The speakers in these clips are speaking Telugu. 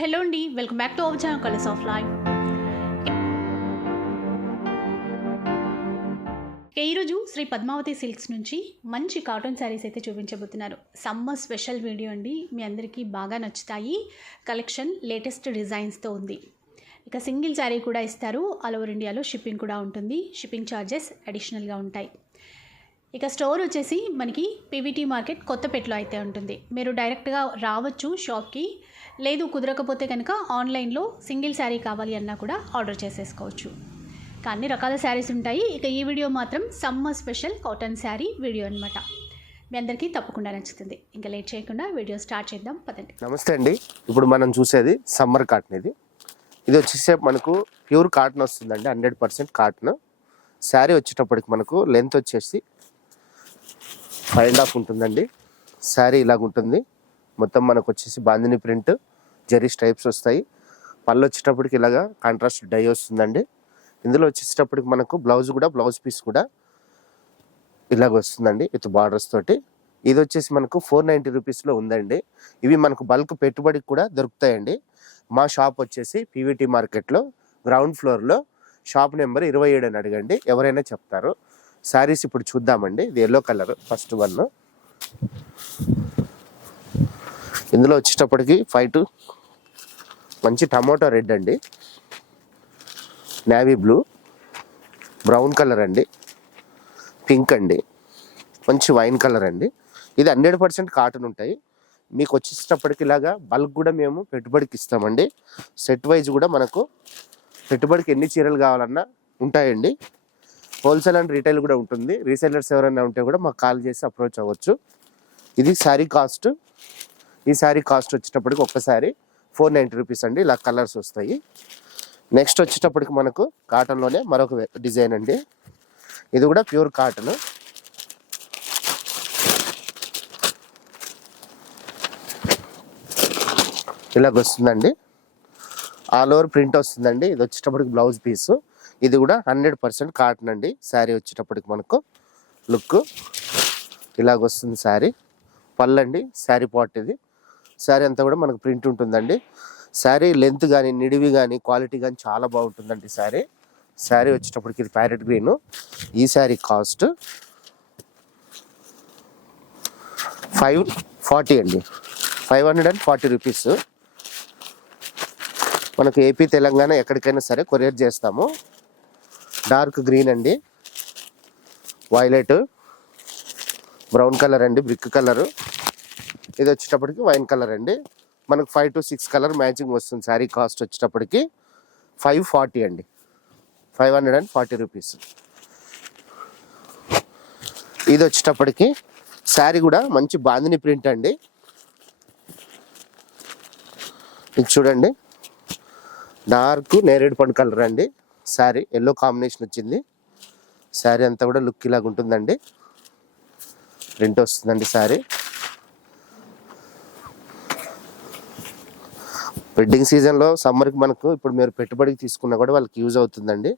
హలో అండి welcome back to our channel colours of life. ఈరోజు శ్రీ పద్మావతి సిల్క్స్ నుంచి మంచి కాటన్ శారీస్ అయితే చూపించబోతున్నారు. సమ్మర్ స్పెషల్ వీడియో అండి మీ అందరికీ బాగా నచ్చుతాయి. కలెక్షన్ లేటెస్ట్ డిజైన్స్తో ఉంది. ఇక సింగిల్ శారీ కూడా ఇస్తారు ఆల్ ఓవర్ ఇండియాలో షిప్పింగ్ కూడా ఉంటుంది షిప్పింగ్ ఛార్జెస్ అడిషనల్గా ఉంటాయి. ఇక స్టోర్ వచ్చేసి మనకి పీవీటీ మార్కెట్ కొత్తపేటలో అయితే ఉంటుంది. మీరు డైరెక్ట్గా రావచ్చు షాప్కి లేదు కుదరకపోతే కనుక ఆన్లైన్లో సింగిల్ శారీ కావాలి అన్నా కూడా ఆర్డర్ చేసేసుకోవచ్చు. ఇక అన్ని రకాల శారీస్ ఉంటాయి. ఇక ఈ వీడియో మాత్రం summer special cotton sari video అనమాట మీ అందరికీ తప్పకుండా నచ్చుతుంది. ఇంకా లేట్ చేయకుండా వీడియో స్టార్ట్ చేద్దాం. పదండి. నమస్తే అండి. ఇప్పుడు మనం చూసేది సమ్మర్ కాటన్ ఇది. ఇది వచ్చేసే మనకు ప్యూర్ కాటన్ వస్తుందండి. Hundred percent cotton. శారీ వచ్చేటప్పటికి మనకు లెంత్ వచ్చేసి ఫైవ్ అండ్ హాఫ్ ఉంటుందండి. శారీ ఇలాగ ఉంటుంది మొత్తం మనకు వచ్చేసి బాందిని ప్రింట్ జరీ స్ట్రైప్స్ వస్తాయి. పళ్ళు వచ్చేటప్పటికి ఇలాగా కాంట్రాస్ట్ డై వస్తుందండి. ఇందులో వచ్చేటప్పటికి మనకు బ్లౌజ్ కూడా బ్లౌజ్ పీస్ కూడా ఇలాగ వస్తుందండి విత్ బార్డర్స్ తోటి. ఇది వచ్చేసి మనకు ఫోర్ నైంటీ రూపీస్లో ఉందండి. ఇవి మనకు బల్క్ పెట్టుబడికి కూడా దొరుకుతాయండి. మా షాప్ వచ్చేసి పీవీటీ మార్కెట్లో గ్రౌండ్ ఫ్లోర్లో షాప్ నెంబర్ ఇరవై ఏడు అని అడగండి. ఎవరైనా చెప్తారు. శారీస్ ఇప్పుడు చూద్దామండి. ఇది ఎల్లో కలర్ ఫస్ట్ వన్ ఇందులో వచ్చేటప్పటికి ఫైవ్ టు మంచి టమాటో రెడ్ అండి. నేవీ బ్లూ బ్రౌన్ కలర్ అండి. పింక్ అండి. మంచి వైన్ కలర్ అండి. ఇది హండ్రెడ్ పర్సెంట్ కాటన్ ఉంటాయి. మీకు వచ్చేటప్పటికి ఇలాగా బల్క్ కూడా మేము పెట్టుబడికి ఇస్తామండి. సెట్ వైజ్ కూడా మనకు పెట్టుబడికి ఎన్ని చీరలు కావాలన్నా ఉంటాయండి. హోల్సేల్ అండ్ రీటైల్ కూడా ఉంటుంది. రీసెల్లర్స్ ఎవరైనా ఉంటే కూడా మాకు కాల్ చేసి అప్రోచ్ అవ్వచ్చు. ఇది శారీ కాస్ట్ ఈ శారీ కాస్ట్ వచ్చేటప్పటికి ఒక్కసారి ఫోర్ నైంటీ రూపీస్ అండి. ఇలా కలర్స్ వస్తాయి. నెక్స్ట్ వచ్చేటప్పటికి మనకు కాటన్లోనే మరొక డిజైన్ అండి. ఇది కూడా ప్యూర్ కాటన్. ఇలాగ వస్తుందండి. ఆల్ ఓవర్ ప్రింట్ వస్తుందండి. ఇది వచ్చేటప్పటికి బ్లౌజ్ పీస్. ఇది కూడా హండ్రెడ్ పర్సెంట్ కాటన్ అండి. శారీ వచ్చేటప్పటికి మనకు లుక్. ఇలాగ వస్తుంది శారీ. పళ్ళండి. శారీ పాట్ ఇది. శారీ అంతా కూడా మనకు ప్రింట్ ఉంటుందండి. శారీ లెంత్ కానీ నిడివి కానీ క్వాలిటీ కానీ చాలా బాగుంటుందండి శారీ. శారీ వచ్చేటప్పటికి ఇది ప్యారెట్ గ్రీన్. ఈ శారీ కాస్ట్ ఫైవ్ ఫార్టీ అండి. Five hundred and forty rupees. మనకు ఏపీ తెలంగాణ ఎక్కడికైనా సరే కొరియర్ చేస్తాము. డార్క్ గ్రీన్ అండి. వైలెట్. బ్రౌన్ కలర్ అండి బ్రిక్ కలరు. ఇది వచ్చేటప్పటికి వైన్ కలర్ అండి. మనకు five to six colour matching వస్తుంది శారీ కాస్ట్ వచ్చేటప్పటికి. ఫైవ్ ఫార్టీ అండి. Five hundred and forty rupees ఇది వచ్చేటప్పటికి శారీ కూడా మంచి బాందిని ప్రింట్ అండి. ఇది చూడండి. డార్క్ నేరేడు పండు కలర్ అండి. శారీ ఎల్లో కాంబినేషన్ వచ్చింది. శారీ అంతా కూడా లుక్ ఇలాగ ఉంటుందండి ప్రింట్ వస్తుందండి శారీ వెడ్డింగ్ సీజన్లో సమ్మర్కి మనకు ఇప్పుడు మీరు పెట్టుబడికి తీసుకున్నా కూడా వాళ్ళకి యూజ్ అవుతుందండి.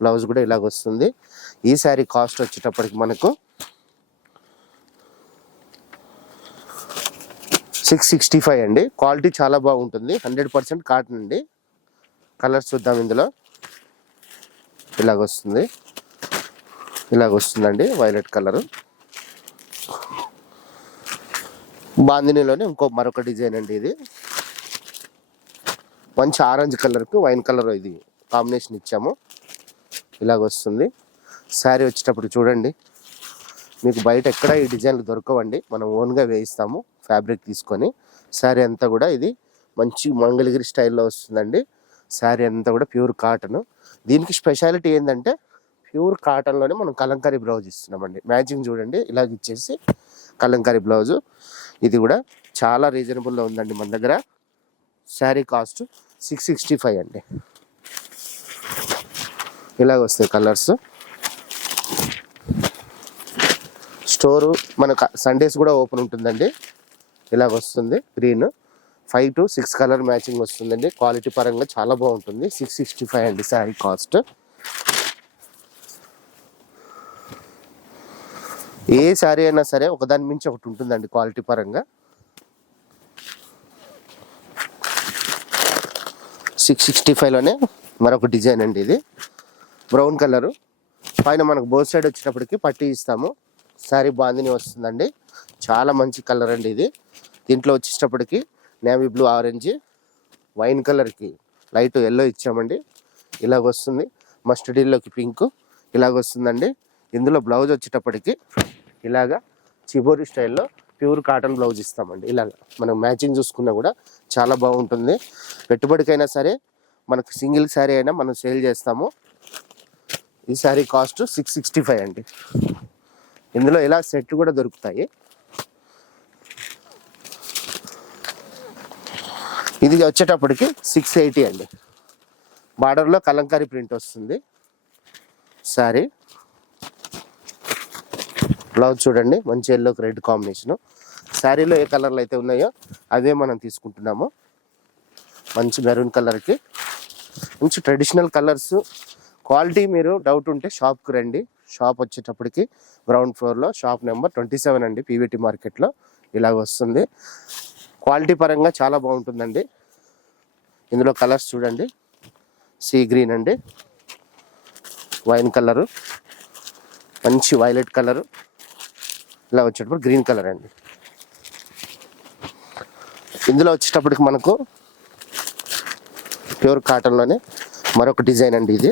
బ్లౌజ్ కూడా ఇలాగ వస్తుంది. ఈ శారీ కాస్ట్ వచ్చేటప్పటికి మనకు సిక్స్ సిక్స్టీ ఫైవ్ అండి. క్వాలిటీ చాలా బాగుంటుంది. హండ్రెడ్ పర్సెంట్ కాటన్ అండి. కలర్స్ చూద్దాం ఇందులో. ఇలాగ వస్తుంది. ఇలాగ వస్తుందండి వైలెట్ కలర్. బాందినీలోనే ఇంకో మరొక డిజైన్ అండి ఇది. మంచి ఆరెంజ్ కలర్కి వైన్ కలర్ ఇది కాంబినేషన్ ఇచ్చాము. ఇలాగ వస్తుంది శారీ వచ్చేటప్పుడు చూడండి. మీకు బయట ఎక్కడ ఈ డిజైన్లు దొరకవండి. మనం ఓన్గా వేయిస్తాము ఫ్యాబ్రిక్ తీసుకొని. శారీ అంతా కూడా ఇది మంచి మంగళగిరి స్టైల్లో వస్తుందండి. శారీ అంతా కూడా ప్యూర్ కాటన్. దీనికి స్పెషాలిటీ ఏంటంటే ప్యూర్ కాటన్లోనే మనం కలంకారీ బ్లౌజ్ ఇస్తున్నామండి. మ్యాచింగ్ చూడండి. ఇలాగ ఇచ్చేసి కలంకారీ బ్లౌజు. ఇది కూడా చాలా రీజనబుల్లో ఉందండి మన దగ్గర. Sari cost six sixty five అండి. ఇలాగ వస్తాయి కలర్స్. స్టోరు మనకు సండేస్ కూడా ఓపెన్ ఉంటుందండి. ఇలాగ వస్తుంది green. Five to six colour matching వస్తుందండి. క్వాలిటీ పరంగా చాలా బాగుంటుంది. సిక్స్ సిక్స్టీ ఫైవ్ అండి శారీ కాస్ట్. ఏ శారీ అయినా సరే ఒకదాని మించి ఒకటి ఉంటుందండి క్వాలిటీ పరంగా. సిక్స్ సిక్స్టీ ఫైవ్లోనే మరొక డిజైన్ అండి ఇది. Brown colour. పైన మనకు బోత్ సైడ్ వచ్చేటప్పటికి పట్టి ఇస్తాము. శారీ బాందిని వస్తుందండి. చాలా మంచి కలర్ అండి ఇది. దీంట్లో వచ్చేటప్పటికి నేవీ బ్లూ ఆరెంజ్ వైన్ కలర్కి లైట్ ఎల్లో ఇచ్చామండి. ఇలాగ వస్తుంది. మస్టర్డ్ పింక్ ఇలాగ వస్తుందండి. ఇందులో బ్లౌజ్ వచ్చేటప్పటికి ఇలాగా చిబోరి స్టైల్లో ప్యూర్ కాటన్ బ్లౌజ్ ఇస్తామండి. ఇలాగ మనం మ్యాచింగ్ చూసుకున్నా కూడా చాలా బాగుంటుంది. పెట్టుబడికైనా సరే మనకు సింగిల్ శారీ అయినా మనం సేల్ చేస్తాము. ఈ sari cost six sixty five అండి. ఇందులో ఇలా సెట్ కూడా దొరుకుతాయి. ఇది వచ్చేటప్పటికి సిక్స్ ఎయిటీ అండి. బార్డర్లో కలంకారీ ప్రింట్ వస్తుంది. శారీ. బ్లౌజ్ చూడండి మంచి ఎల్లోకి రెడ్ కాంబినేషను శారీలో ఏ కలర్లు అయితే ఉన్నాయో అవే మనం తీసుకుంటున్నాము. మంచి మెరూన్ కలర్కి మంచి ట్రెడిషనల్ కలర్స్ క్వాలిటీ మీరు డౌట్ ఉంటే షాప్కి రండి. షాప్ వచ్చేటప్పటికి గ్రౌండ్ ఫ్లోర్లో షాప్ నెంబర్ ట్వంటీ సెవెన్ అండి పీవీటీ మార్కెట్లో ఇలాగ వస్తుంది. క్వాలిటీ పరంగా చాలా బాగుంటుందండి. ఇందులో కలర్స్ చూడండి. సీ గ్రీన్ అండి. వైన్ కలరు మంచి వైలెట్ కలరు ఇలా వచ్చేటప్పుడు గ్రీన్ కలర్ అండి. ఇందులో వచ్చేటప్పటికి మనకు ప్యూర్ కాటన్లోనే మరొక డిజైన్ అండి ఇది.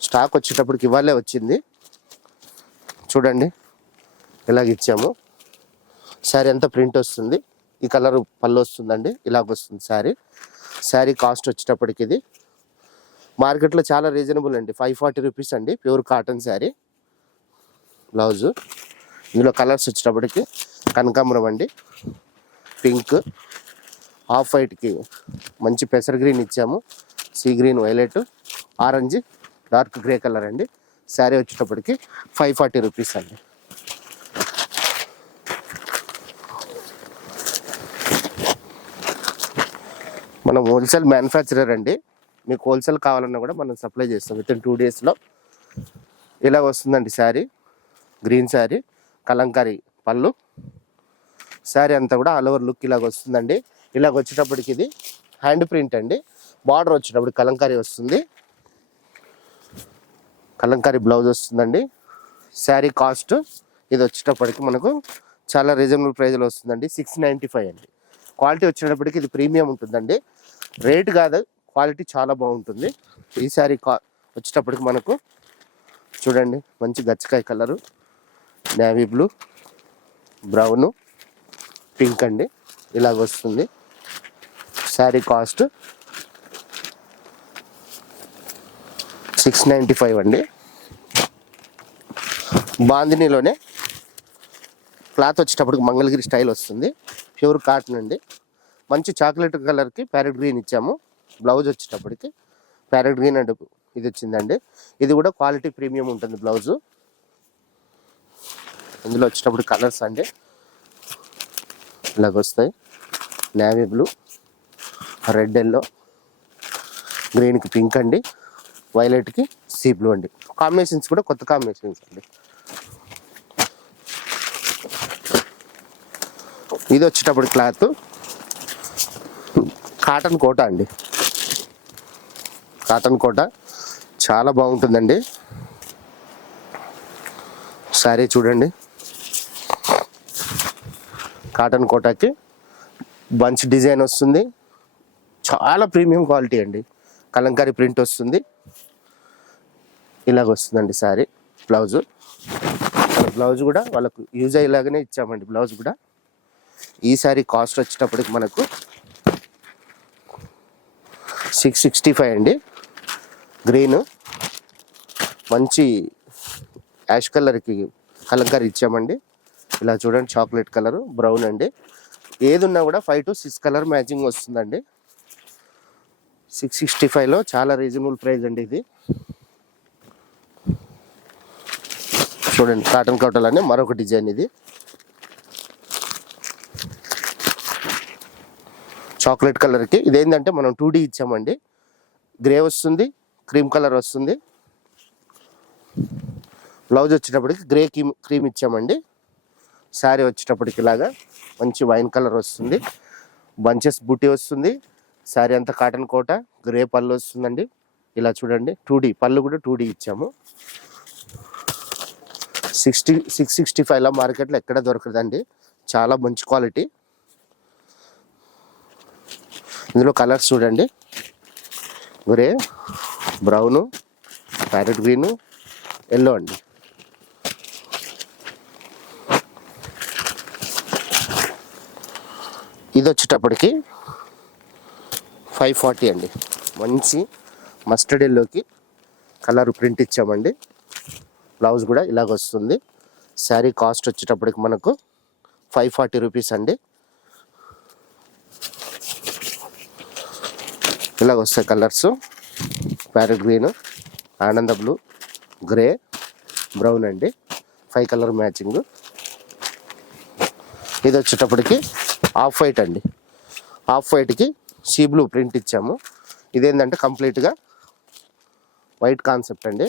స్టాక్ వచ్చేటప్పటికి ఇవాళే వచ్చింది. చూడండి. ఇలాగ ఇచ్చాము. శారీ అంతా ప్రింట్ వస్తుంది. ఈ కలర్ పళ్ళు వస్తుందండి. ఇలాగ వస్తుంది శారీ. శారీ కాస్ట్ వచ్చేటప్పటికి ఇది. మార్కెట్లో చాలా రీజనబుల్ అండి. ఫైవ్ ఫార్టీ రూపీస్ అండి ప్యూర్ కాటన్ శారీ. బ్లౌజు. ఇందులో కలర్స్ వచ్చేటప్పటికి కనకాంబరం అండి. పింక్ ఆఫ్ వైట్కి మంచి పెసర్ గ్రీన్ ఇచ్చాము. Sea green violet orange dark grey colour అండి. శారీ వచ్చేటప్పటికి ఫైవ్ ఫార్టీ రూపీస్ అండి. మనం హోల్సేల్ మ్యానుఫ్యాక్చరర్ అండి. మీకు హోల్సేల్ కావాలన్నా కూడా మనం సప్లై చేస్తాం. విత్ ఇన్ టూ డేస్లో. ఇలా వస్తుందండి శారీ. గ్రీన్ శారీ. కలంకారీ పళ్ళు. శారీ అంతా కూడా ఆల్ ఓవర్ లుక్ ఇలాగ వస్తుందండి. ఇలాగ వచ్చేటప్పటికి ఇది హ్యాండ్ ప్రింట్ అండి. బార్డర్ వచ్చేటప్పుడు కలంకారీ వస్తుంది. కలంకారీ బ్లౌజ్ వస్తుందండి. శారీ కాస్ట్ ఇది వచ్చేటప్పటికి మనకు చాలా రీజనబుల్ ప్రైస్లో వస్తుందండి. సిక్స్ నైంటీ ఫైవ్ అండి. క్వాలిటీ వచ్చేటప్పటికి ఇది ప్రీమియం ఉంటుందండి. రేట్ కాదు క్వాలిటీ చాలా బాగుంటుంది. ఈ శారీ కా వచ్చేటప్పటికి మనకు చూడండి మంచి గచ్చకాయ colour. Navy blue brown pink అండి. ఇలాగ వస్తుంది. Sari cost six ninety five అండి. బాందినీలోనే క్లాత్ వచ్చేటప్పటికి మంగళగిరి స్టైల్ వస్తుంది. ప్యూర్ కాటన్ అండి. మంచి చాక్లెట్ కలర్కి ప్యారెట్ గ్రీన్ ఇచ్చాము. బ్లౌజ్ వచ్చేటప్పటికి ప్యారెట్ గ్రీన్ అండ్ ఇది వచ్చిందండి. ఇది కూడా క్వాలిటీ ప్రీమియం ఉంటుంది బ్లౌజు. ఇందులో వచ్చేటప్పుడు కలర్స్ అండి ఇలాగ వస్తాయి. నేవీ బ్లూ రెడ్ ఎల్లో గ్రీన్కి పింక్ అండి వైలెట్కి సీ బ్లూ అండి. కాంబినేషన్స్ కూడా కొత్త కాంబినేషన్స్ అండి. ఇది వచ్చేటప్పుడు క్లాత్ కాటన్ కోట అండి. కాటన్ కోట చాలా బాగుంటుందండి. శారీ చూడండి. కాటన్ కోటాకి బంచ్ డిజైన్ వస్తుంది. చాలా ప్రీమియం క్వాలిటీ అండి. కలంకారీ ప్రింట్ వస్తుంది. ఇలాగ వస్తుందండి సారీ బ్లౌజు. బ్లౌజ్ కూడా వాళ్ళకు యూజ్ అయ్యేలాగానే ఇచ్చామండి బ్లౌజ్ కూడా. ఈ సారీ కాస్ట్ వచ్చేటప్పటికి మనకు సిక్స్ సిక్స్టీ ఫైవ్ అండి. గ్రీన్. మంచి యాష్ కలర్కి కలంకారీ ఇచ్చామండి. ఇలా చూడండి చాక్లెట్ కలర్ బ్రౌన్ అండి. ఏది ఉన్నా కూడా five to six colour matching వస్తుందండి. సిక్స్ సిక్స్టీ ఫైవ్లో చాలా రీజనబుల్ ప్రైస్ అండి ఇది. చూడండి కాటన్ కౌటల్ అనే మరొక డిజైన్ ఇది. చాక్లెట్ కలర్కి ఇదేంటంటే మనం టూ డీ ఇచ్చామండి. గ్రే వస్తుంది క్రీమ్ కలర్ వస్తుంది. బ్లౌజ్ వచ్చేటప్పటికి గ్రే క్రీమ్ క్రీమ్ ఇచ్చామండి. శారీ వచ్చేటప్పటికి ఇలాగా మంచి వైన్ కలర్ వస్తుంది. బంచెస్ బుట్టి వస్తుంది. శారీ అంతా కాటన్ కోట గ్రే పళ్ళు వస్తుందండి. ఇలా చూడండి టూ డీ పళ్ళు కూడా టూ డీ ఇచ్చాము. సిక్స్టీ సిక్స్ సిక్స్టీ ఫైవ్లో మార్కెట్లో ఎక్కడ దొరకదండి. చాలా మంచి క్వాలిటీ. ఇందులో కలర్స్ చూడండి. Grey brown parrot green yellow అండి. ఇది వచ్చేటప్పటికి ఫైవ్ ఫార్టీ అండి. మంచి మస్టర్డ్ ఎల్లోకి కలర్ ప్రింట్ ఇచ్చామండి. బ్లౌజ్ కూడా ఇలాగ వస్తుంది. శారీ కాస్ట్ వచ్చేటప్పటికి మనకు ఫైవ్ ఫార్టీ రూపీస్ అండి. ఇలాగ వస్తాయి కలర్స్ ప్యారెట్ గ్రీన్ ఆనంద బ్లూ గ్రే బ్రౌన్ అండి. ఫైవ్ కలర్ మ్యాచింగ్ ఇది వచ్చేటప్పటికి ఆఫ్ వైట్ అండి. ఆఫ్ వైట్కి సీ బ్లూ ప్రింట్ ఇచ్చాము. ఇదేంటంటే కంప్లీట్గా వైట్ కాన్సెప్ట్ అండి.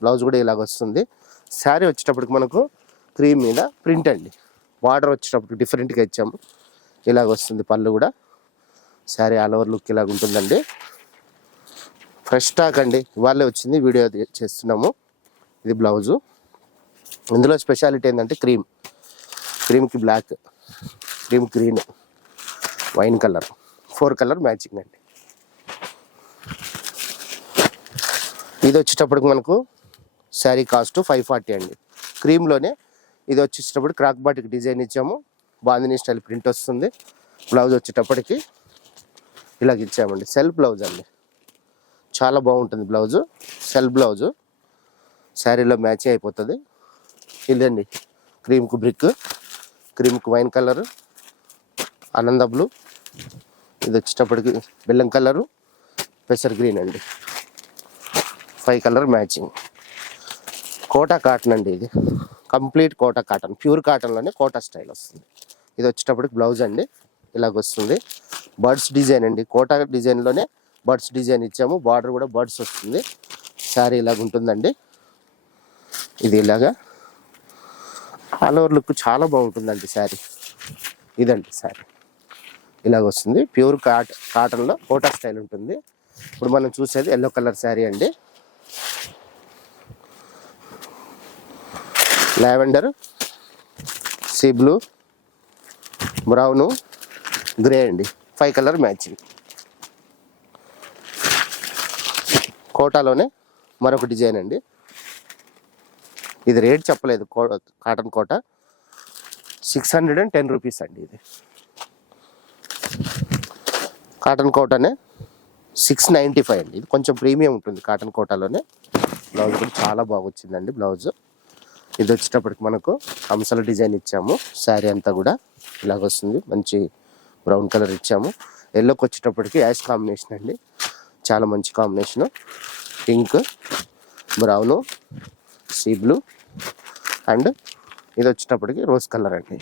బ్లౌజ్ కూడా ఇలాగ వస్తుంది. శారీ వచ్చేటప్పటికి మనకు క్రీమ్ మీద ప్రింట్ అండి. బార్డర్ వచ్చేటప్పుడు డిఫరెంట్గా ఇచ్చాము. ఇలాగ వస్తుంది పళ్ళు కూడా. శారీ ఆల్ ఓవర్ లుక్ ఇలాగ ఉంటుందండి. ఫ్రెష్ స్టాక్ అండి. ఇవాళే వచ్చింది. వీడియో చేస్తున్నాము. ఇది బ్లౌజు. ఇందులో స్పెషాలిటీ ఏంటంటే cream. క్రీమ్కి black. Cream green wine colour. Four colour matching అండి. ఇది వచ్చేటప్పటికి మనకు శారీ కాస్ట్ ఫైవ్ ఫార్టీ అండి. క్రీమ్లోనే ఇది వచ్చేటప్పుడు క్రాక్ బాటికి డిజైన్ ఇచ్చాము. బాందిని స్టైల్ ప్రింట్ వస్తుంది. బ్లౌజ్ వచ్చేటప్పటికి ఇలాగ ఇచ్చామండి. సెల్ బ్లౌజ్ అండి. చాలా బాగుంటుంది బ్లౌజు సెల్ బ్లౌజు శారీలో మ్యాచింగ్ అయిపోతుంది. ఇదండి. క్రీమ్కు బ్రిక్ క్రీమ్కు వైన్ కలర్. ఆనంద బ్లూ. ఇది వచ్చేటప్పటికి బెల్లం కలరు పెసర్ గ్రీన్ అండి. Five colour matching. Kota cotton అండి ఇది. కంప్లీట్ కోటా కాటన్ ప్యూర్ కాటన్లోనే కోటా స్టైల్ వస్తుంది. ఇది వచ్చేటప్పటికి బ్లౌజ్ అండి. ఇలాగ వస్తుంది. బర్డ్స్ డిజైన్ అండి. కోటా డిజైన్లోనే బర్డ్స్ డిజైన్ ఇచ్చాము. బార్డర్ కూడా బర్డ్స్ వస్తుంది. శారీ ఇలాగ ఉంటుందండి. ఇది ఇలాగా. ఆల్ ఓవర్ లుక్ చాలా బాగుంటుందండి శారీ. ఇదండి శారీ. ఇలాగ వస్తుంది ప్యూర్ కాట్ కాటన్లో కోటా స్టైల్ ఉంటుంది. ఇప్పుడు మనం చూసేది ఎల్లో కలర్ శారీ అండి. Lavender sea blue brown grey అండి. Five colour matching. కోటాలోనే మరొక డిజైన్ అండి. ఇది రేట్ చెప్పలేదు cotton Kota. Six hundred and ten rupees అండి ఇది. కాటన్ కోటనే సిక్స్ నైంటీ ఫైవ్ అండి. ఇది కొంచెం ప్రీమియం ఉంటుంది కాటన్ కోటాలోనే. బ్లౌజ్ కూడా చాలా బాగా వచ్చిందండి బ్లౌజ్. ఇది వచ్చేటప్పటికి మనకు హంసల డిజైన్ ఇచ్చాము. శారీ అంతా కూడా ఇలాగ వస్తుంది మంచి బ్రౌన్ కలర్ ఇచ్చాము. ఎల్లోకి వచ్చేటప్పటికి యాష్ కాంబినేషన్ అండి. చాలా మంచి combination. Pink brown sea blue and ఇది వచ్చేటప్పటికి రోజ్ కలర్ అండి.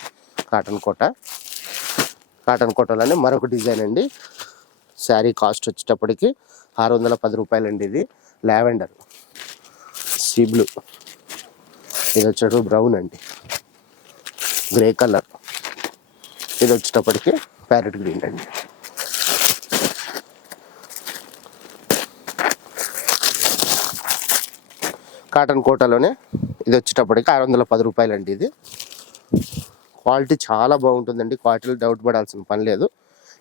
కాటన్ కోట. కాటన్ కోటలోనే మరొక డిజైన్ అండి. శారీ కాస్ట్ వచ్చేటప్పటికి ఆరు వందల పది రూపాయలండి ఇది. లావెండర్. Sea blue. ఇది వచ్చేటప్పుడు బ్రౌన్ అండి. Grey colour. ఇది వచ్చేటప్పటికి ప్యారెట్ గ్రీన్ అండి. కాటన్ కోటలోనే ఇది వచ్చేటప్పటికి ఆరు వందల పది రూపాయలు అండి ఇది. క్వాలిటీ చాలా బాగుంటుందండి. క్వాలిటీలో డౌట్ పడాల్సిన పని లేదు.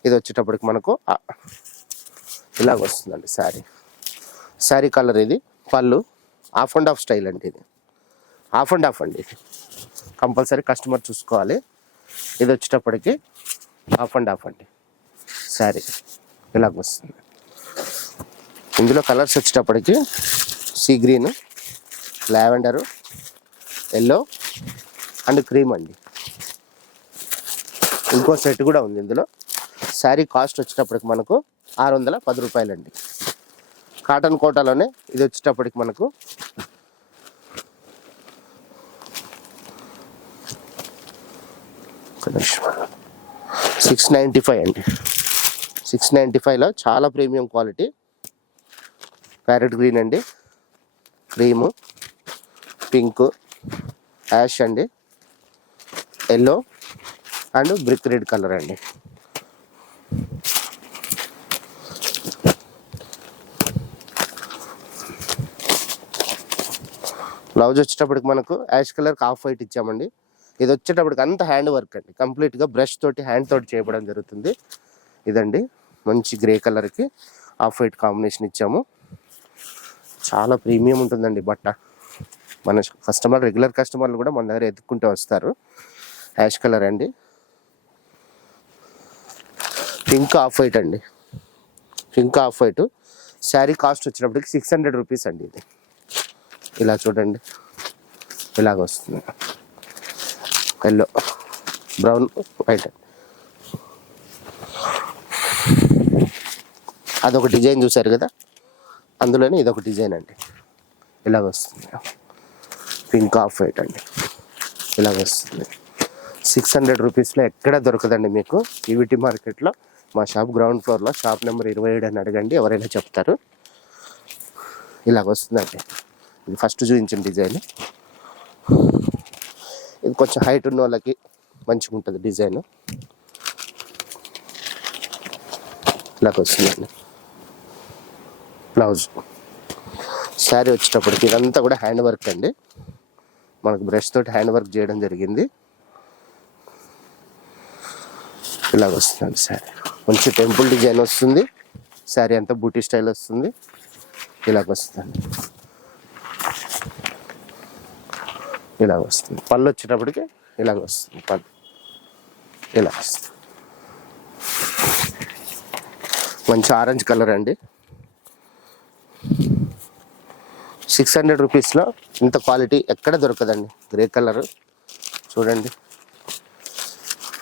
ఇది వచ్చేటప్పటికి మనకు ఇలాగ వస్తుందండి శారీ. శారీ కలర్ ఇది పళ్ళు హాఫ్ అండ్ హాఫ్ స్టైల్ అండి ఇది. హాఫ్ అండ్ హాఫ్ అండి ఇది. కంపల్సరీ కస్టమర్ చూసుకోవాలి. ఇది వచ్చేటప్పటికి హాఫ్ అండ్ హాఫ్ అండి. శారీ ఇలాగ వస్తుంది. ఇందులో కలర్స్ వచ్చేటప్పటికి sea green lavender yellow and cream అండి. ఇంకో సెట్ కూడా ఉంది ఇందులో. శారీ కాస్ట్ వచ్చేటప్పటికి మనకు ఆరు వందల పది రూపాయలండి. కాటన్ కోటాలోనే ఇది వచ్చేటప్పటికి మనకు సిక్స్ నైంటీ ఫైవ్ అండి. సిక్స్ నైంటీ ఫైవ్లో చాలా ప్రీమియం క్వాలిటీ. ప్యారెట్ గ్రీన్ అండి. క్రీము. పింక్. యాష్ అండి. Yellow. And brick red colour అండి. బ్లౌజ్ వచ్చేటప్పటికి మనకు యాష్ కలర్ ఆఫ్ వైట్ ఇచ్చామండి. ఇది వచ్చేటప్పటికి అంత హ్యాండ్ వర్క్ అండి. కంప్లీట్గా బ్రష్ తోటి హ్యాండ్ తోటి చేయడం జరుగుతుంది. ఇదండి. మంచి గ్రే కలర్కి ఆఫ్ వైట్ కాంబినేషన్ ఇచ్చాము. చాలా ప్రీమియం ఉంటుందండి బట్ట. మన కస్టమర్ రెగ్యులర్ కస్టమర్లు కూడా మన దగ్గర ఎత్తుకుంటే వస్తారు. యాష్ కలర్ అండి. పింక్ ఆఫ్ వైట్ అండి. Pink off white. Sari cost వచ్చినప్పటికి సిక్స్ హండ్రెడ్ రూపీస్ అండి ఇది. ఇలా చూడండి. ఇలాగ వస్తుంది. Yellow brown white. అదొక డిజైన్ చూసారు కదా? అందులోనే ఇదొక డిజైన్ అండి. ఇలాగ వస్తుంది. పింక్ ఆఫ్ వైట్ అండి. ఇలాగ వస్తుంది. సిక్స్ హండ్రెడ్ రూపీస్లో ఎక్కడ దొరకదండి మీకు? ఈవిటీ మార్కెట్లో మా షాప్ గ్రౌండ్ ఫ్లోర్లో షాప్ నెంబర్ ఇరవై ఏడు అని అడగండి ఎవరైనా చెప్తారు. ఇలాగ వస్తుందండి. ఇది ఫస్ట్ చూపించిన డిజైన్. ఇది కొంచెం హైట్ ఉన్న వాళ్ళకి మంచిగా ఉంటుంది డిజైన్. ఇలాగ వస్తుందండి. బ్లౌజ్. శారీ వచ్చేటప్పటికి ఇదంతా కూడా హ్యాండ్ వర్క్ అండి. మనకు బ్రష్ తోటి హ్యాండ్ వర్క్ చేయడం జరిగింది. ఇలాగ వస్తుందండి శారీ. మంచి టెంపుల్ డిజైన్ వస్తుంది. శారీ అంతా బూటీ స్టైల్ వస్తుంది. ఇలాగ వస్తుందండి. ఇలాగ వస్తుంది. పళ్ళు వచ్చేటప్పటికి ఇలాగ వస్తుంది. పళ్ళు. ఇలా వస్తుంది. మంచి ఆరెంజ్ కలర్ అండి. సిక్స్ హండ్రెడ్ రూపీస్లో ఇంత క్వాలిటీ ఎక్కడ దొరకదండి. Grey colour. చూడండి.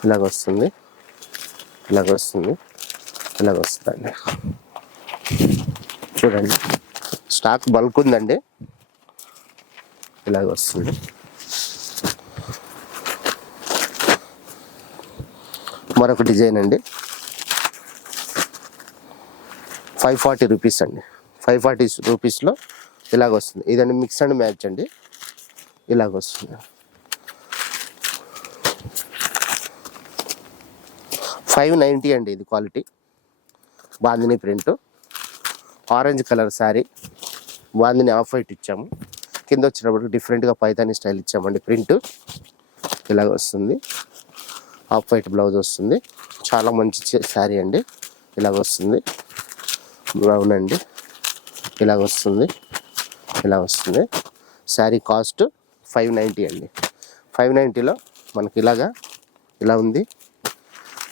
ఇలాగ వస్తుంది. ఇలాగ వస్తుంది. ఇలాగ వస్తుందండి. చూడండి. స్టాక్ బల్క్ ఉందండి. ఇలాగ వస్తుంది. మరొక డిజైన్ అండి. ఫైవ్ ఫార్టీ రూపీస్ అండి. ఫైవ్ ఫార్టీ రూపీస్లో ఇలాగ వస్తుంది. ఇదండి మిక్స్ అండ్ మ్యాచ్ అండి. ఇలాగ వస్తుంది. ఫైవ్ నైంటీ అండి ఇది quality bandhani print. Orange colour sari bandhani off white ఇచ్చాము. కింద వచ్చినప్పుడు డిఫరెంట్గా పైతాని స్టైల్ ఇచ్చామండి ప్రింట్. ఇలాగ వస్తుంది. ఆఫ్ వైట్ బ్లౌజ్ వస్తుంది. చాలా మంచి శారీ అండి. ఇలాగ వస్తుంది. బ్రౌన్ అండి. ఇలాగ వస్తుంది. ఇలా వస్తుంది. శారీ కాస్ట్ ఫైవ్ నైంటీ అండి. ఫైవ్ నైంటీలో మనకి ఇలాగా ఇలా ఉంది.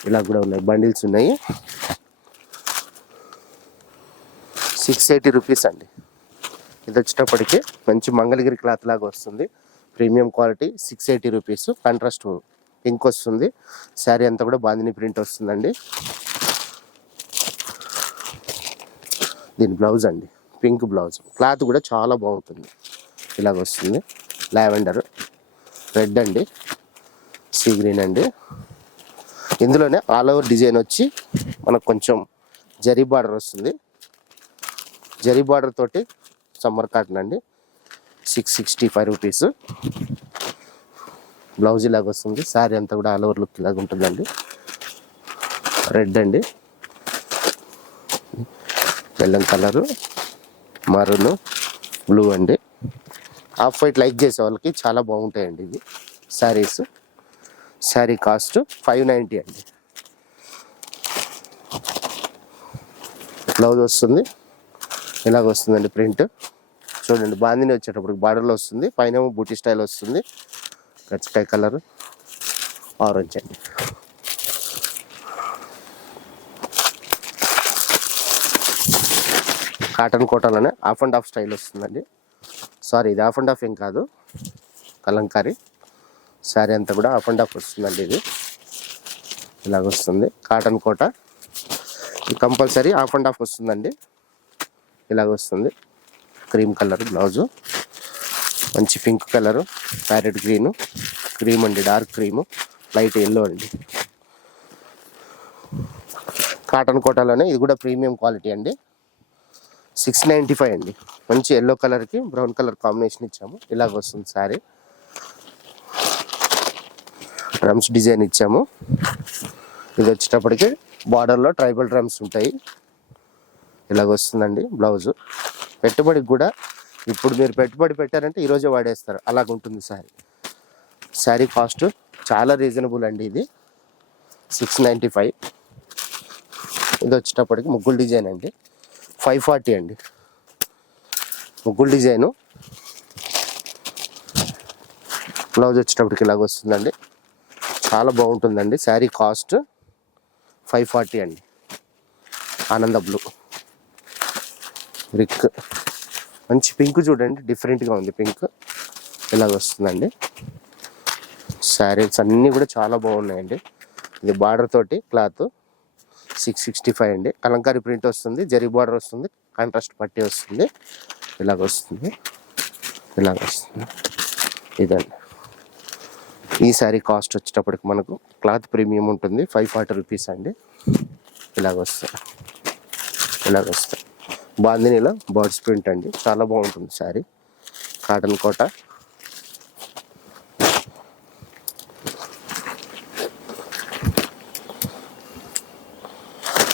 ఇలా కూడా ఉన్నాయి. బండిల్స్ ఉన్నాయి. సిక్స్ ఎయిటీ రూపీస్ అండి. ఇది వచ్చేటప్పటికి మంచి మంగళగిరి క్లాత్ లాగా వస్తుంది. Premium quality six eighty rupees. Contrast pink వస్తుంది. శారీ అంతా కూడా బాందిని ప్రింట్ వస్తుందండి. దీని బ్లౌజ్ అండి. Pink blouse. క్లాత్ కూడా చాలా బాగుంటుంది. ఇలాగ వస్తుంది. లావెండర్. రెడ్ అండి. సీ గ్రీన్ అండి. ఇందులోనే ఆల్ ఓవర్ డిజైన్ వచ్చి మనకు కొంచెం జరీ బార్డర్ వస్తుంది. జరీ బార్డర్ తోటి సమ్మర్ కాటన్ అండి. Six sixty five rupees blouse ఇలాగ వస్తుంది. శారీ అంతా కూడా ఆల్ ఓవర్ లుక్ ఇలాగ ఉంటుందండి. రెడ్ అండి. బెల్లం కలరు మరూన్ బ్లూ అండి. హాఫ్ వైట్ లైక్ చేసే వాళ్ళకి చాలా బాగుంటాయండి ఇవి. Saris sari cost five ninety అండి. బ్లౌజ్ వస్తుంది. ఇలాగ వస్తుందండి ప్రింట్? చూడండి బాందిని వచ్చేటప్పుడు బార్డర్లో వస్తుంది. పైన బూటీ స్టైల్ వస్తుంది. గచ్చకాయ కలర్ ఆరెంజ్ అండి కాటన్ కోటలోనే హాఫ్ అండ్ హాఫ్ స్టైల్ వస్తుందండి. సారీ ఇది హాఫ్ అండ్ హాఫ్ ఏం కాదు. కలంకారీ. శారీ అంతా కూడా హాఫ్ అండ్ హాఫ్ వస్తుందండి ఇది. ఇలాగ వస్తుంది. కాటన్ కోట. ఇది కంపల్సరీ హాఫ్ అండ్ హాఫ్ వస్తుందండి. ఇలాగ వస్తుంది. క్రీమ్ కలర్ బ్లౌజు మంచి pink colour parrot green cream అండి డార్క్ క్రీము లైట్ ఎల్లో అండి. కాటన్ కోటాలోనే ఇది కూడా ప్రీమియం క్వాలిటీ అండి. సిక్స్ నైంటీ ఫైవ్ అండి. మంచి ఎల్లో కలర్కి బ్రౌన్ కలర్ కాంబినేషన్ ఇచ్చాము. ఇలాగ వస్తుంది శారీ. డ్రమ్స్ డిజైన్ ఇచ్చాము. ఇది వచ్చేటప్పటికి బార్డర్లో ట్రైబల్ డ్రమ్స్ ఉంటాయి. ఇలాగ వస్తుందండి బ్లౌజు. పెట్టుబడికి కూడా ఇప్పుడు మీరు పెట్టుబడి పెట్టారంటే ఈరోజే వాడేస్తారు. అలాగ ఉంటుంది శారీ శారీ కాస్ట్ చాలా రీజనబుల్ అండి ఇది. Six ninety five. ఇది వచ్చేటప్పటికి ముగ్గులు డిజైన్ అండి. ఫైవ్ ఫార్టీ అండి. ముగ్గులు డిజైను. బ్లౌజ్ వచ్చేటప్పటికి ఇలాగ వస్తుందండి. చాలా బాగుంటుందండి. శారీ కాస్ట్ ఫైవ్ ఫార్టీ అండి. ఆనంద బ్లూ. రిక్ మంచి పింక్ చూడండి డిఫరెంట్గా ఉంది పింక్. ఇలాగ వస్తుందండి? శారీస్ అన్నీ కూడా చాలా బాగున్నాయండి. ఇది బార్డర్ తోటి క్లాత్ సిక్స్ సిక్స్టీ ఫైవ్ అండి. కలంకారీ ప్రింట్ వస్తుంది జరీ బార్డర్ వస్తుంది కాంట్రాస్ట్ పట్టి వస్తుంది. ఇలాగ వస్తుంది? ఇలాగ వస్తుంది? ఇదండి. ఈ శారీ కాస్ట్ వచ్చేటప్పటికి మనకు క్లాత్ ప్రీమియం ఉంటుంది ఫైవ్ ఫార్టీ రూపీస్ అండి. ఇలాగ వస్తాయి ఇలాగ వస్తాయి బాందినీలో బర్డ్స్ ప్రింట్ అండి. చాలా బాగుంటుంది sari. Cotton Kota.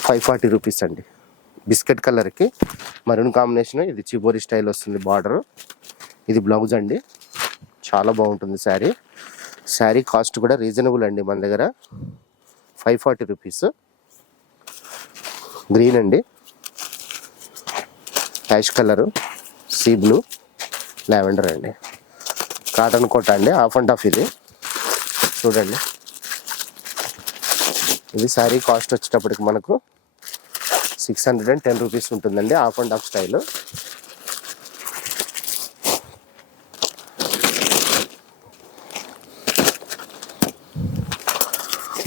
Five forty rupees అండి. బిస్కెట్ కలర్కి మరూన్ కాంబినేషన్. ఇది చిబోరి స్టైల్ వస్తుంది బార్డర్. ఇది బ్లౌజ్ అండి. చాలా బాగుంటుంది శారీ. శారీ కాస్ట్ కూడా రీజనబుల్ అండి మన దగ్గర. Five forty rupees. గ్రీన్ అండి. Ash colour sea blue lavender అండి. కాటన్ కోట అండి హాఫ్ అండ్ హాఫ్ ఇది. చూడండి. ఇది శారీ కాస్ట్ వచ్చేటప్పటికి మనకు six hundred and ten rupees ఉంటుందండి half and half style.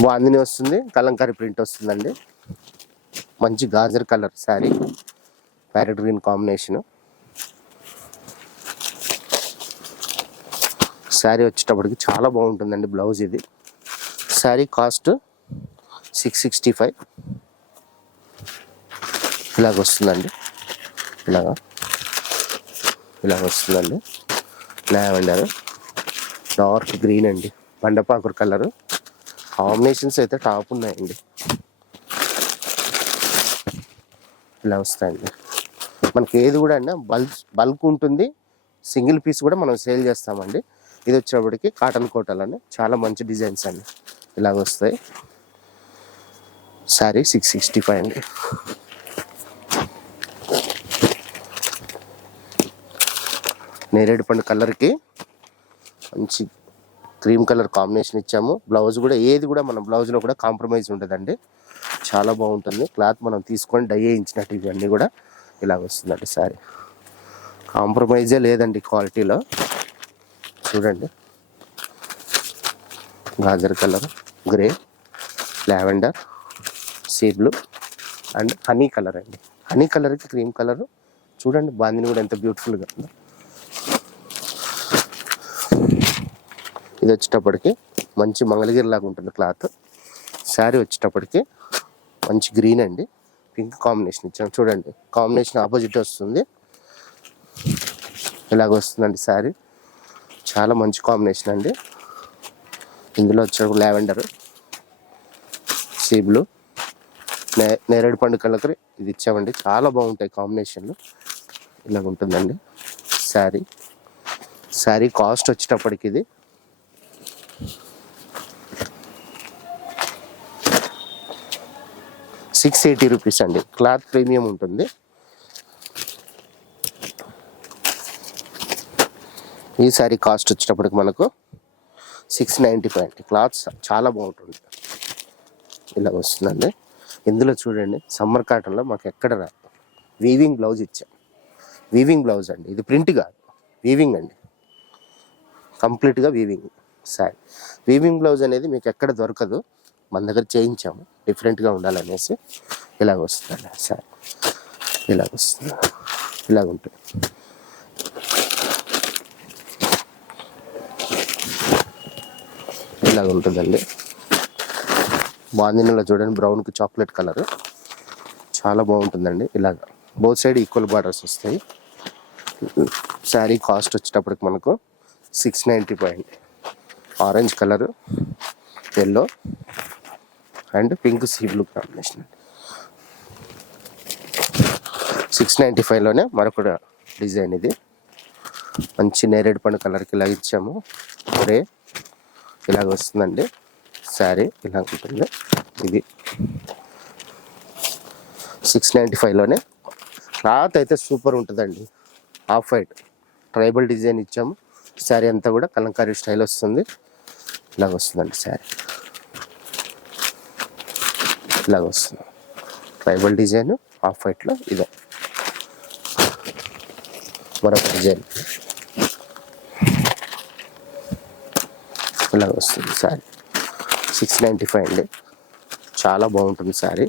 Bandhani వస్తుంది కలంకారీ ప్రింట్ వస్తుందండి. మంచి gajar colour sari parrot green combination. Sari వచ్చేటప్పటికి చాలా బాగుంటుందండి బ్లౌజ్ ఇది. Sari cost six sixty five. ఇలాగ వస్తుందండి. ఇలాగా. ఇలాగ వస్తుందండి. లేవండారు. డార్క్ గ్రీన్ అండి. బండపాకురు కలరు. కాంబినేషన్స్ అయితే టాప్ ఉన్నాయండి. ఇలా వస్తాయండి. మనకి ఏది కూడా అండి బల్క్ బల్క్ ఉంటుంది. సింగిల్ పీస్ కూడా మనం సేల్ చేస్తామండి. ఇది వచ్చేటప్పటికి కాటన్ కోటలని. చాలా మంచి డిజైన్స్ అండి. ఇలాగ వస్తాయి. శారీ సిక్స్ సిక్స్టీ ఫైవ్ అండి. నేరేడు పండు కలర్కి మంచి క్రీమ్ కలర్ కాంబినేషన్ ఇచ్చాము. బ్లౌజ్ కూడా ఏది కూడా మన బ్లౌజ్లో కూడా కాంప్రమైజ్ ఉండదండి. చాలా బాగుంటుంది. క్లాత్ మనం తీసుకొని డై వేయించినట్టు ఇవన్నీ కూడా. ఇలా వస్తుందండి సారీ. కాంప్రమైజే లేదండి క్వాలిటీలో. చూడండి. Gajar colour grey lavender sea blue and honey colour అండి. హనీ కలర్కి క్రీమ్ కలర్. చూడండి బాందిని కూడా ఎంత బ్యూటిఫుల్గా ఉందో. ఇది వచ్చేటప్పటికి మంచి మంగళగిరి లాగా ఉంటుంది క్లాత్. శారీ వచ్చేటప్పటికి మంచి గ్రీన్ అండి. పింక్ కాంబినేషన్ ఇచ్చాం చూడండి కాంబినేషన్ ఆపోజిట్ వస్తుంది. ఇలాగ వస్తుందండి శారీ. చాలా మంచి కాంబినేషన్ అండి. ఇందులో వచ్చే లావెండర్ సీ బ్లూ నే నేరేడు పండు కలకరి ఇది ఇచ్చామండి. చాలా బాగుంటాయి కాంబినేషన్లు. ఇలాగ ఉంటుందండి శారీ. శారీ కాస్ట్ వచ్చేటప్పటికి ఇది సిక్స్ ఎయిటీ రూపీస్ అండి. క్లాత్ ప్రీమియం ఉంటుంది. ఈ సారీ కాస్ట్ వచ్చేటప్పటికి మనకు సిక్స్ నైంటీ ఫైవ్ అండి. క్లాత్ చాలా బాగుంటుంది. ఇలా వస్తుందండి. ఇందులో చూడండి సమ్మర్ కాటన్లో మాకు ఎక్కడ రాదు వీవింగ్ బ్లౌజ్ ఇచ్చాం. వీవింగ్ బ్లౌజ్ అండి. ఇది ప్రింట్ కాదు. వీవింగ్ అండి. కంప్లీట్గా వీవింగ్ సారీ. వీవింగ్ బ్లౌజ్ అనేది మీకు ఎక్కడ దొరకదు. మన దగ్గర చేయించాము. డిఫరెంట్గా ఉండాలనేసి ఇలాగ వస్తుందండి సారీ. ఇలాగ వస్తుంది. ఇలాగ ఉంటుంది. ఇలాగ ఉంటుందండి. బాందినలో చూడండి బ్రౌన్కి చాక్లెట్ కలర్. చాలా బాగుంటుందండి ఇలాగ. బోత్ సైడ్ ఈక్వల్ బార్డర్స్ వస్తాయి. శారీ కాస్ట్ వచ్చేటప్పటికి మనకు six ninety point orange colour. Yellow and pink sea blue combination. Six ninety ఫైవ్లోనే మరొక డిజైన్ ఇది. మంచి నేరేడు పండు కలర్కి ఇలా ఇచ్చాము. రే ఇలాగ వస్తుందండి. శారీ ఇలా ఉంటుంది. ఇది సిక్స్ నైంటీ ఫైవ్లోనే క్లాత్ అయితే సూపర్ ఉంటుందండి. Off white. ట్రైబల్ డిజైన్ ఇచ్చాము. శారీ అంతా కూడా కలంకారీ స్టైల్ వస్తుంది. ఇలాగ వస్తుందండి శారీ. ఇలాగ వస్తుంది ట్రైబల్ డిజైన్ ఆఫ్ వైట్లో ఇదే. మరొక డిజైన్ ఇలాగ వస్తుంది శారీ సిక్స్ నైంటీ ఫైవ్ అండి. చాలా బాగుంటుంది శారీ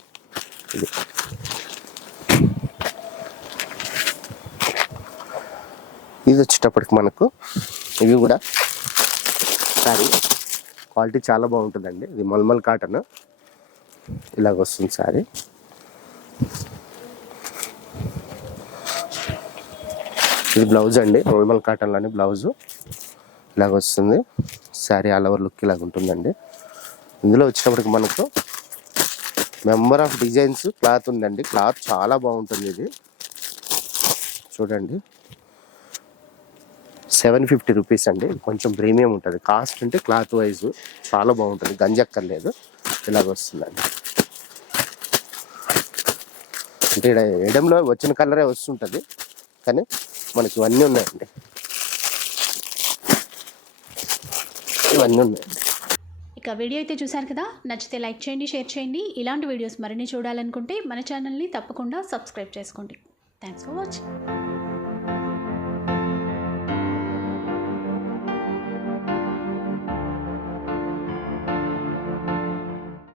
ఇది. ఇది వచ్చేటప్పటికి మనకు ఇవి కూడా శారీ క్వాలిటీ చాలా బాగుంటుందండి. ఇది మల్మల్ కాటన్. ఇలాగ వస్తుంది సారీ. ఇది బ్లౌజ్ అండి మల్మల్ కాటన్లోని బ్లౌజు. ఇలాగ వస్తుంది. శారీ ఆల్ ఓవర్ లుక్ ఇలాగ ఉంటుందండి. ఇందులో వచ్చినప్పటికి మనకు మెంబర్ ఆఫ్ డిజైన్స్ క్లాత్ ఉందండి. క్లాత్ చాలా బాగుంటుంది ఇది. చూడండి. సెవెన్ ఫిఫ్టీ రూపీస్ అండి. కొంచెం ప్రీమియం ఉంటుంది. కాస్ట్ అంటే క్లాత్ వైజ్ చాలా బాగుంటుంది. గంజక్కర్లేదు ఇలాగ వస్తుందండి. అంటే ఇక్కడ ఎడంలో వచ్చిన కలరే వస్తుంటుంది. కానీ మనకి ఇవన్నీ ఉన్నాయండి. ఇవన్నీ ఉన్నాయండి. ఇక వీడియో అయితే చూశారు కదా? నచ్చితే లైక్ చేయండి షేర్ చేయండి. ఇలాంటి వీడియోస్ మరిన్ని చూడాలనుకుంటే మన ఛానల్ని తప్పకుండా సబ్స్క్రైబ్ చేసుకోండి. Thanks for watching